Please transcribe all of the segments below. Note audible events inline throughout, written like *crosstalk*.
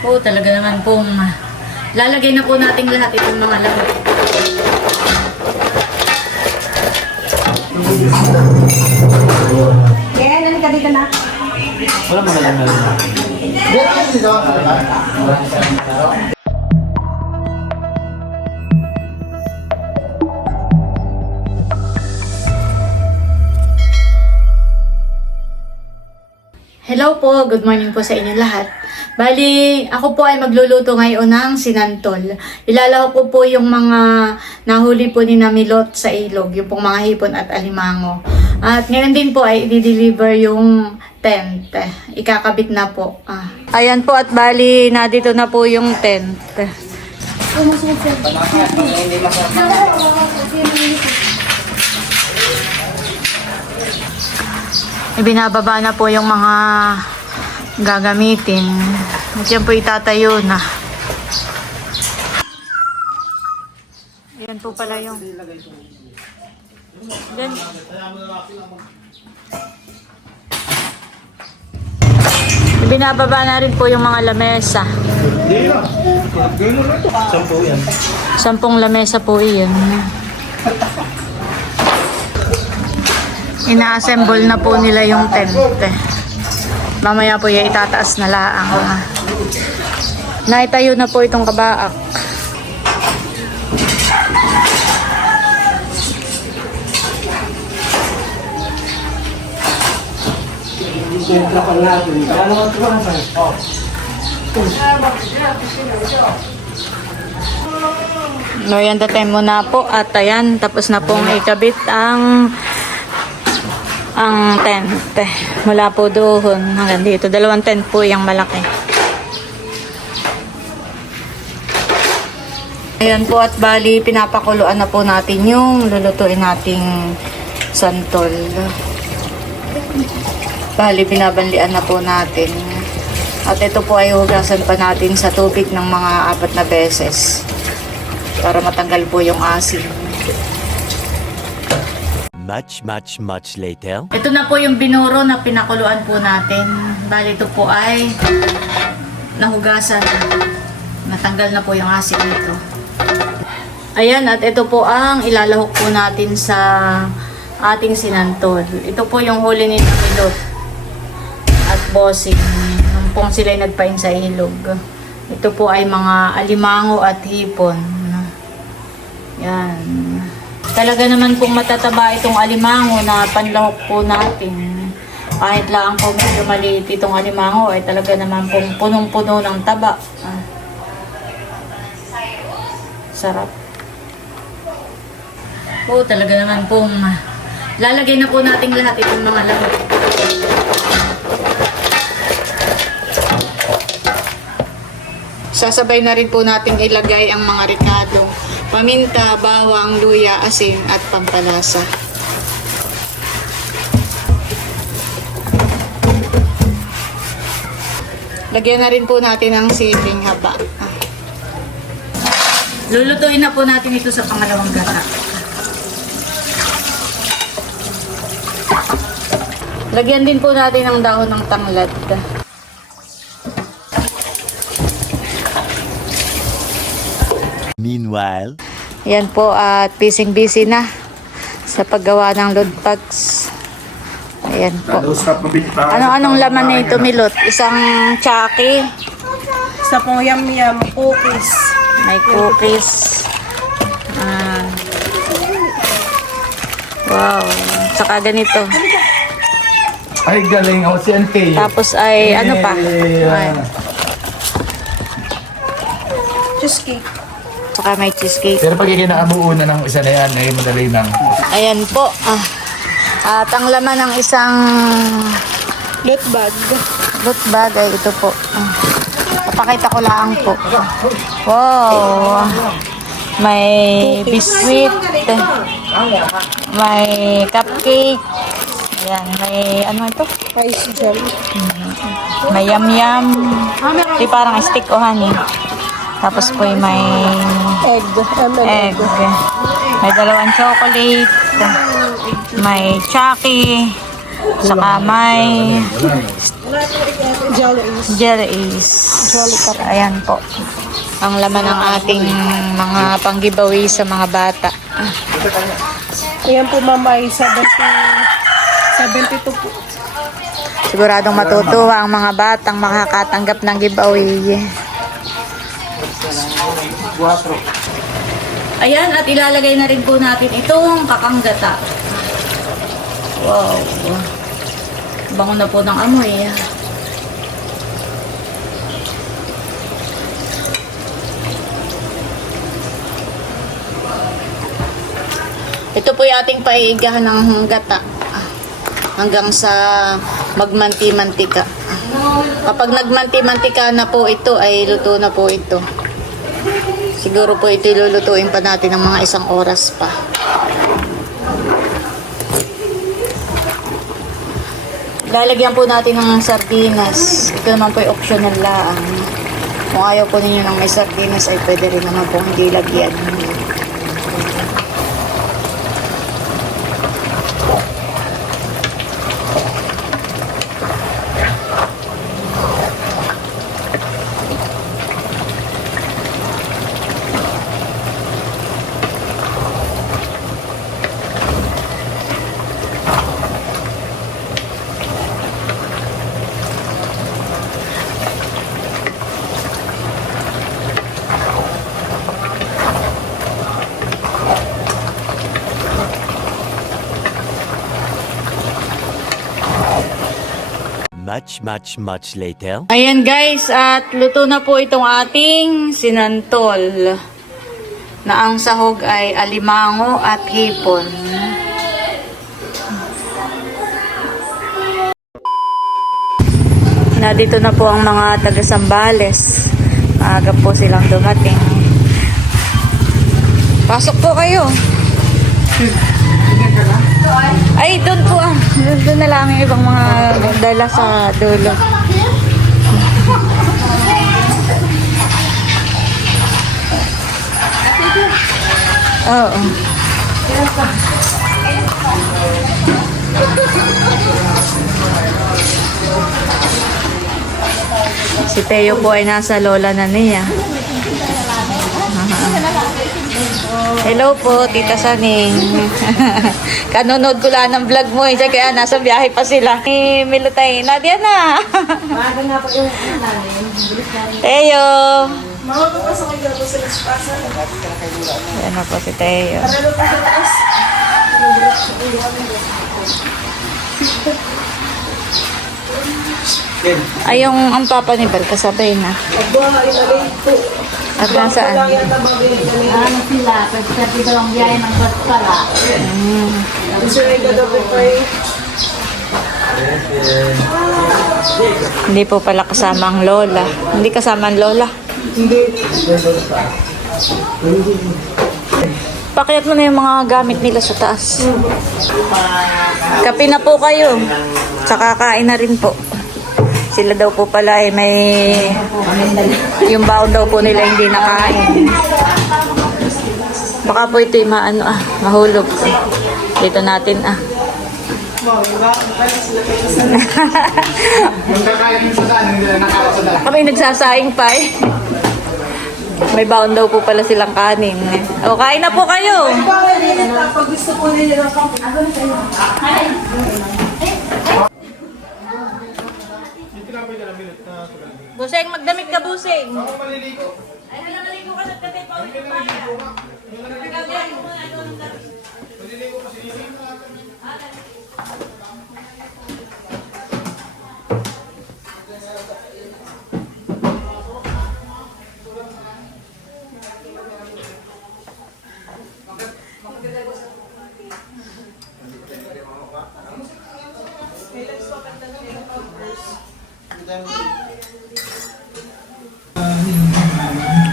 Po, talaga naman pong lalagay na po natin lahat itong mga lahat. Ken, ano ka dito na? Wala mo na lang Hello po, good morning po sa inyo lahat. Bali, ako po ay magluluto ngayon ng sinantol. Ilalaw ko po yung mga nahuli po ni Namilot sa ilog, yung pong mga hipon at alimango. At ngayon din po ay i-deliver yung tent. Ikakabit na po. Ah. Ayan po at bali, na dito na po yung tent. Ibinababa na po yung mga gagamitin. At yan po itatayo na. Yan po pala yung... Yan. Ibinababa na rin po yung mga lamesa. Sampo yan. Sampung lamesa po iyan. Ina-assemble na po nila yung tent. Mamaya po yung itataas na laang. Naitayo na po itong kabaak. No, yan time mo na po at ayan, tapos na pong ikabit ang ang tent. Mula po doon hanggang dito. Dalawang tent po yung malaki. Ayan po at bali, pinapakuluan na po natin yung lulutuin nating santol. Bali, binabanlian na po natin. At ito po ay hugasan pa natin sa tubig ng mga apat na beses para matanggal po yung asin. Much, much, much later. Ito na po yung binuro na pinakuluan po natin. Bali ito po ay nahugasan. Natanggal na po yung asin nito. Ayan, at ito po ang ilalahok po natin sa ating sinantol. Ito po yung huli ni Milot at bossing. Nung pong sila nagpain sa ilog. Ito po ay mga alimango at hipon. Yan. Talaga naman pong matataba itong alimango na panlahok po natin. Kahit lang po medyo maliit itong alimango ay talaga naman pong punong-puno ng taba. Sarap. Po, talaga naman pong lalagay na po natin lahat itong mga lahat. Sasabay na rin po natin ilagay ang mga ricado, paminta, bawang, luya, asin at pampalasa. Lagyan na rin po natin ang siling haba. Lulutuin na po natin ito sa pangalawang gata. Lagyan din po natin ng dahon ng tanglad. Meanwhile, Yan po at busy busy na sa paggawa ng load bags. Ayan po. Ano-anong laman nito, Milot? Isang tsaki, Sa pong yam-yam cookies. may cookies. Ah. Wow. Saka ganito. Ay, galing ako si Ante. Tapos ay ano pa? Ay, Cheesecake. Saka may cheesecake. Pero pag ikinaabuo na ng isa na yan, ay madali nang. Ayan po. Ah. At ang laman ng isang Loot bag. loot bag ay ito po. Ah. Papakita ko lang po. Wow. May biscuit. May cupcake. Ayan, may ano ito? Ice gel. May yam-yam. Di parang stick o honey. Tapos po ay may Egg. Egg. May dalawang chocolate. May chucky. Saka may Jellies. jellies. Ayan po. Ang laman ng ating mga pang-giveaway sa mga bata. Ayan po mama ay 70, 72 po. Siguradong matutuwa ang mga batang makakatanggap ng giveaway. Ayan, at ilalagay na rin po natin itong kakanggata. Wow. Bango na po ng amoy. Ito po yung ating paiigahan ng gata. Hanggang sa magmanti-mantika. Kapag nagmanti-mantika na po ito, ay luto na po ito. Siguro po ito ilulutuin pa natin ng mga isang oras pa. Lalagyan po natin ng sardinas. Ito naman po yung optional lang. Kung ayaw po ninyo ng may sardinas ay pwede rin naman po hindi lagyan. Much, much, much later. Ayan guys, at luto na po itong ating sinantol. Na ang sahog ay alimango at hipon. Na dito na po ang mga taga Sambales. Maaga po silang dumating. Pasok po kayo. Ay, doon po ah. Doon, na lang yung ibang mga dala sa dulo. Oo. Si Teo po ay nasa lola na niya. Hello po, Tita Saning. *laughs* Kanonood ko lang ng vlog mo eh, kaya nasa biyahe pa sila. Eh, Milutay, Nadia na. Maaga nga po yung namin. Teo. Mga papasok kayo dito sa espasa. Ayan na po si Teo. Paralo pa sa taas. Ay, yung ang papa ni Bel, kasabay na. At nasaan? Lang. Ano sila, pagsabi daw ang biyahe ng Baskara. Gusto na yung gagawin pa eh. Hindi po pala kasama ang lola. Hindi kasama ang lola. Hindi. Pakyat mo na yung mga gamit nila sa taas. Kape na po kayo. Tsaka kain na rin po. Sila daw po pala ay may... Yung baon daw po nila hindi nakain. Baka po ito'y maano ah, mahulog. Dito natin ah. Kami nagsasaing pa eh. May baon daw po pala silang kanin. O, kain na po kayo. Pag gusto po nila ng kape. Buseng, magdamit ka, Buseng. Ay, nalaligo ka, nagtatay pa ulit yung baya. Nagagayan mo muna, ano,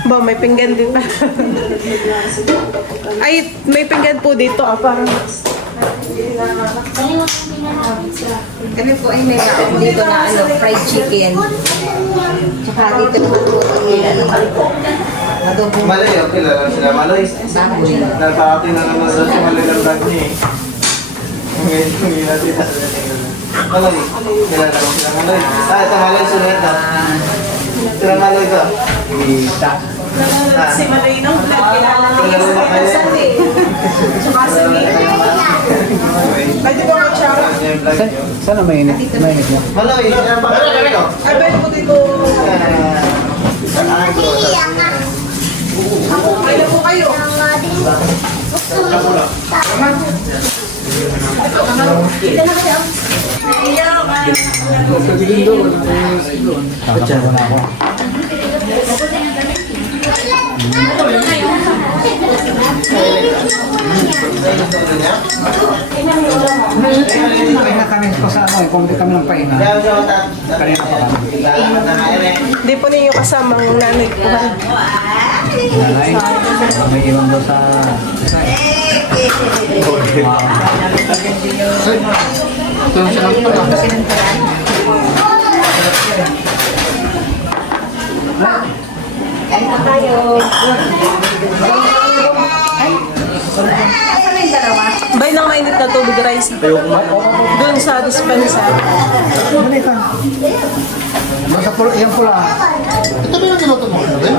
Ba, may pinggan din pa. Ay, may pinggan po dito ah, parang... Kami po ay may naon dito na ano, fried chicken. Tsaka dito naman po ang nila ng adobong Malay, okay lang sila. Malay, nagpapati na naman sa Malay ng bag niya eh. Ngayon, hindi natin Maloy. Kilala ko sila Maloy. Ah, ito Maloy sunod ito. Sila Maloy ito. Kita. Ah, Si Marino, kilala na kilala mo kayo. Tsaka si Pwede ba ko siya? Sana mainit? Mainit mo? Maloy, ano ba kayo ito? Ay, pwede ko dito. Ay, na po kayo. Kanina kami ko sa ano, eh, kung kami ng paina. Kanina pa kami. Hindi po ninyo kasamang nanay ko. Nanay, may iwan daw sa... Bay ng mainit na tubig rice. Doon sa dispensa. Doon sa pula, yung pula. Ito ba yung tinuto mo? Ano ba yun?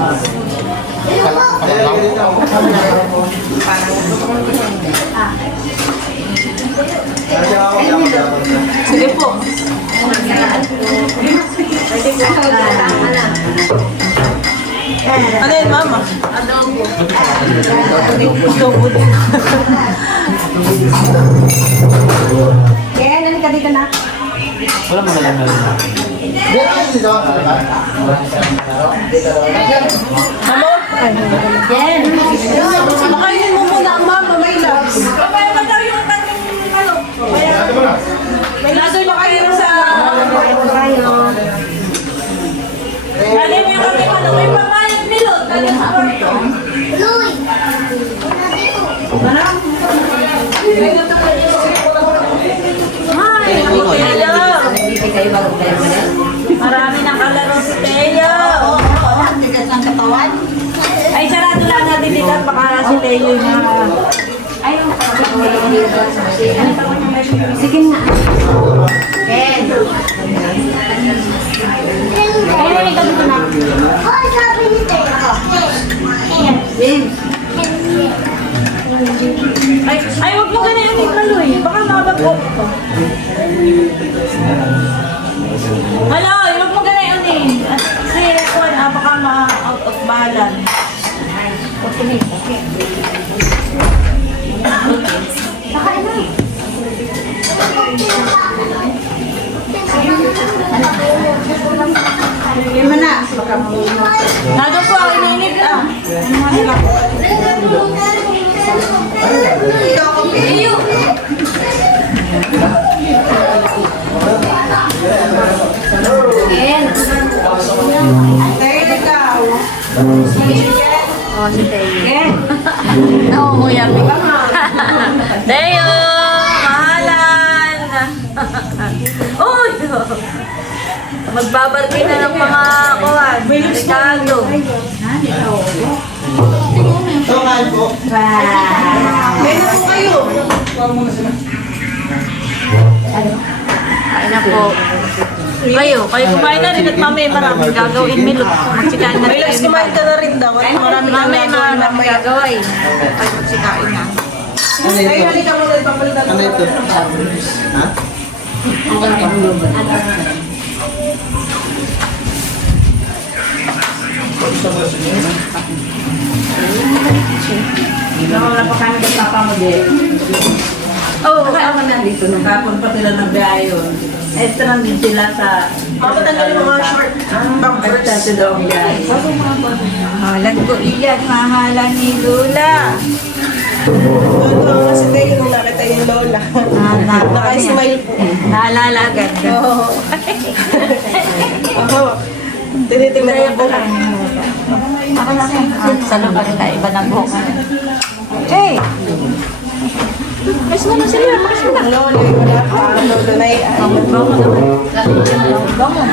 Sige po. Ano yun, mama? Adobo. Adobo din. Kaya, nani ka dito na. Wala mo na lang Hindi, ano dito? Mama? Ay, Jen. Makainin mo muna ang mama, may loves. May loves pa kayo sa... Tayo. Hindi kayo bago tayo mali. Marami ng kalaro si Teo. Ay, sarado lang natin dito. Baka si Teo yung mga... Ayun, Sige nga. Ken. Ma-out of balance. Yan mo na. Nado po, ang ininit ah. Ken. Oh, si. Naunguyan mo. *laughs* *laughs* Teo! Mahalan! *laughs* Uy! Magbabarkay na ng mga kuhan. Ricardo. Ito, kain po. Meron po kayo. Na po. Kayo, kayo kumain na rin at mamaya maraming gagawin. Milot. Magsikain na May rin. loves kumain ka na rin daw. At marami kang Mamaya gagawin maraming gagawin. Kayo magsikain na. Ay, halika mo na ipapalitan Ano ito? Ha? Wala pa kami ng papa mo din. Oo, Kaya ako nandito nung kapon pa sila ng yun. Extra din sila sa... Mapatanggal yung mga short. Bumpers. Extra sila ang biyahe. Mahalan ko iyan. Mahalan ni Lula. Totoo kasi tayo nung nakita yung lola. Naka-smile po. Naalala agad. Oo. Oo. Tinitingnan ko po. Ako na Sa lugar na iba ng buhok. Eh! Mas mo na sila. Mas mo na. Ang yung wala pa. Ang lola na yan. Bangon, naman. Bangon.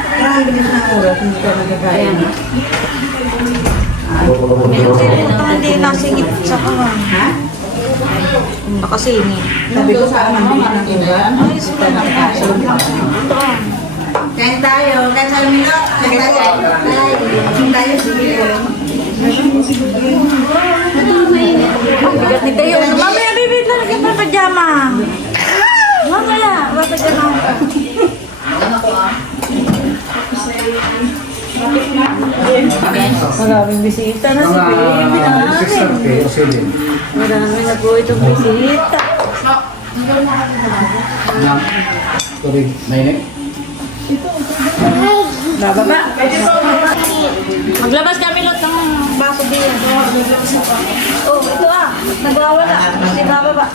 Kaya ang bilis ng oras, hindi ka nagkakain. Ito hindi nasingit sa kawan. Ha? Nakasini. Sabi ko sa akin, mama, ng iba. Ayos mo na. Ito ah. Kain tayo. Kain tayo. Kain tayo. Kain tayo. Bigat ni Tayo. Mamaya, baby, lalagyan pa ng pajama. Mamaya, papajama. Maraming bisita na si baby na Mga 630 o 7. Marami na po itong bisita. Na, tubig, mainit. Bababa. Maglabas kami lot ng baso diyan. Oh, ito ah. Nagwawala. Kasi bababa.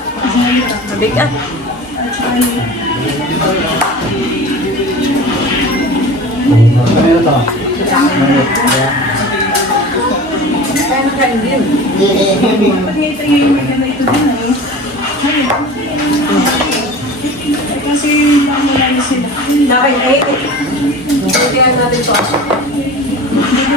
Mabigat. Ano ito? Bakit? Eh, Tingnan natin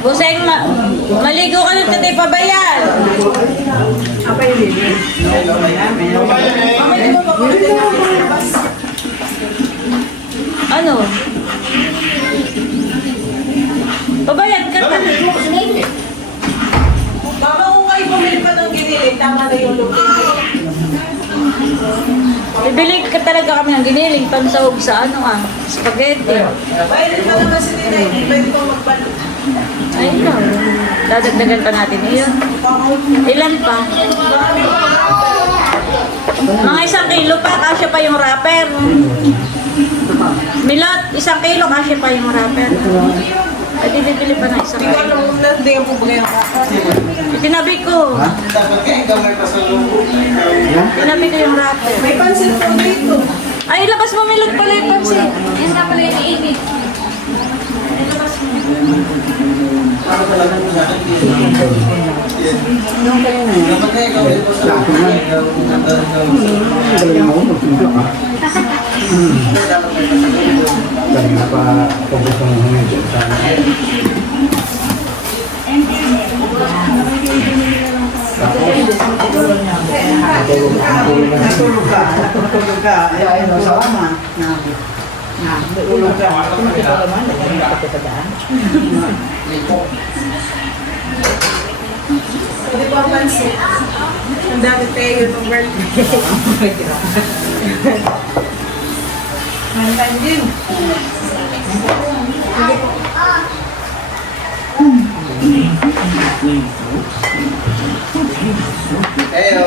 Buseng, ma maligo ka ng tatay pabayan. Ano? Pabayan ka na. Mama, kung kayo bumili pa ng giniling, tama na yung location. Bibili ka talaga kami ng giniling pansahog sa ano ah, spaghetti. Mainit pa naman si Ninay, pwede kong magpalit. Ay, no. Dadagdagan pa natin yun. Ilan pa? Mga isang kilo pa, kasya pa yung wrapper. Milot, isang kilo, kasya pa yung wrapper. At bibili pa ng isang Hindi ko kilo. hindi ko. Ka ikaw may pasalubong. Tinabi ko yung wrapper. May pansin po dito. Ay, labas mo milot pala yung pansin. Yan na pala yung iinit. Galing mo, magsimula ka. Galing na pa, kung gusto mong humidyo sa Natulog ka. Natulog ka. Ay, ay, nasa ama. Natulog ka. Hindi ko ang pansin. Ang dami tayo ng birthday. Mantan din. Ayo.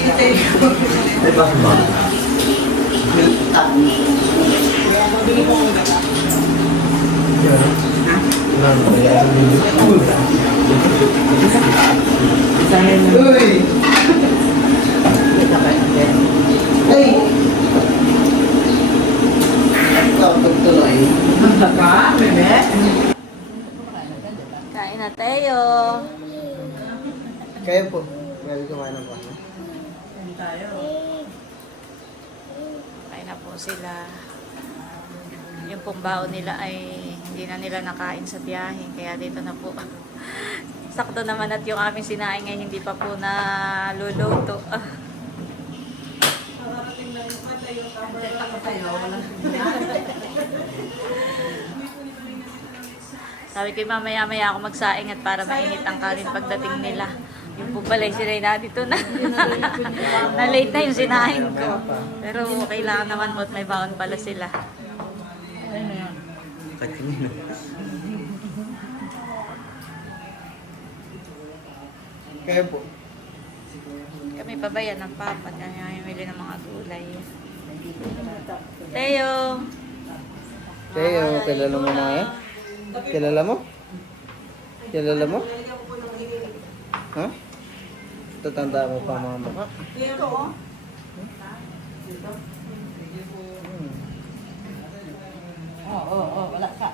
Ay, bakit ba? Uy! Ay! Ikaw, pagtuloy. Kain na tayo. Kaya po. Kaya kumain ng bahay. Kain na po sila. Yung pong nila ay hindi na nila nakain sa biyahe. Kaya dito na po. *laughs* Sakto naman at yung aming sinaing ay hindi pa po na luluto. Sabi ko mamaya-maya ako magsaing at para mainit ang kanin pagdating nila. Yung po pala si Reyna dito na. *laughs* na late na yung sinahin ko. Pero kailangan naman mo at may baon pala sila. Kahit kanina. Kaya po. Kami pa ba yan ng papat? Kami mamimili ng mga gulay. Teo! Teo, kilala mo na yan? Kilala mo? Kilala mo? Ha? Tatanda mo pa mga mukha? Oo, oo, oo. Wala ka.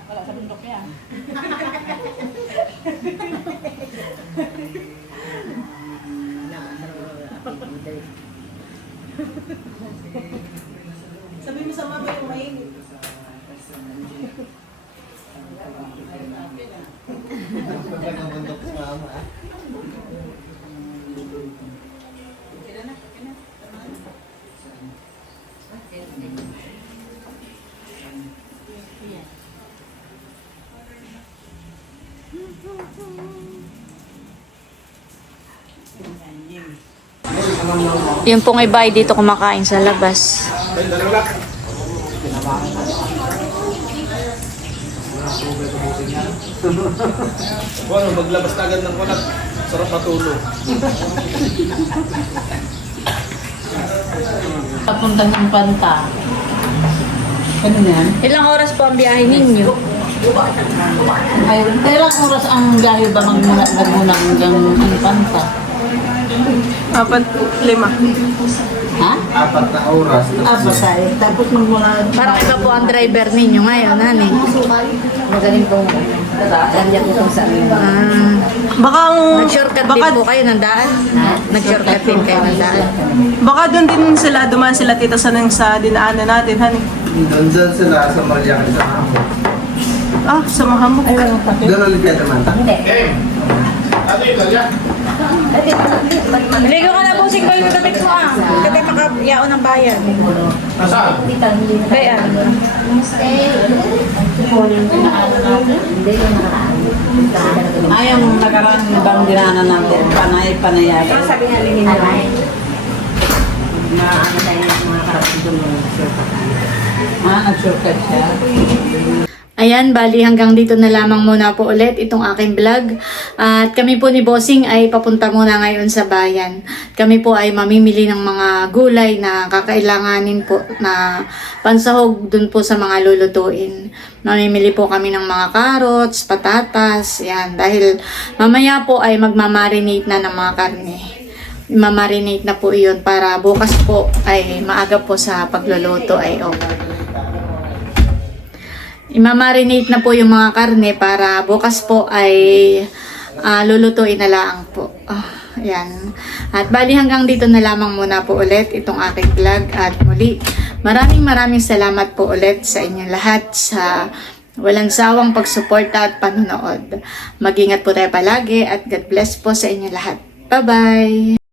Yung pong iba ay dito kumakain sa labas. Ano, maglabas na agad ng kulat. Sarap matulog. Papunta ng panta. Ano yan? Ilang oras po ang biyahe ninyo? Ay, ilang oras ang gayo ba magmula Laguna hanggang ang panta? Apat, lima. Ha? Apat na oras. Aba tayo. Tapos magmula... Parang iba po ang driver ninyo ngayon, hani? Magaling pong nandiyan po saan yung Ah, Baka ang... nag-shortcut baka, din po kayo ng daan? Nag-shortcut din kayo ng daan? baka doon din sila, dumaan sila tita sa nang sa dinaanan natin, honey. Nandyan sila sa Mariaca sa Hampo. Ah, samahan mo. Doon ulit naman. Ligo ka na po, single yung kapit mo ah. Kapit makayaon ng bayan. Kaya, Ay, ang nakaraan ng bang dinaanan natin. Panay, panayagan. Sabi nga rin nila, na ano tayo mga karating doon yung surface. Ah, nag-shortcut siya. Ayan, bali hanggang dito na lamang muna po ulit itong aking vlog. At kami po ni Bossing ay papunta muna ngayon sa bayan. Kami po ay mamimili ng mga gulay na kakailanganin po na pansahog dun po sa mga lulutuin. Mamimili po kami ng mga carrots, patatas, yan. Dahil mamaya po ay magmamarinate na ng mga karne. Mamarinate na po iyon para bukas po ay maaga po sa pagluluto ay okay. Imamarinate na po yung mga karne para bukas po ay ah, lulutuin na lang po. Ah, yan. At bali hanggang dito na lamang muna po ulit itong aking vlog. At muli, maraming maraming salamat po ulit sa inyong lahat sa walang sawang pagsuporta at panonood. Mag-ingat po tayo palagi at God bless po sa inyong lahat. Bye-bye!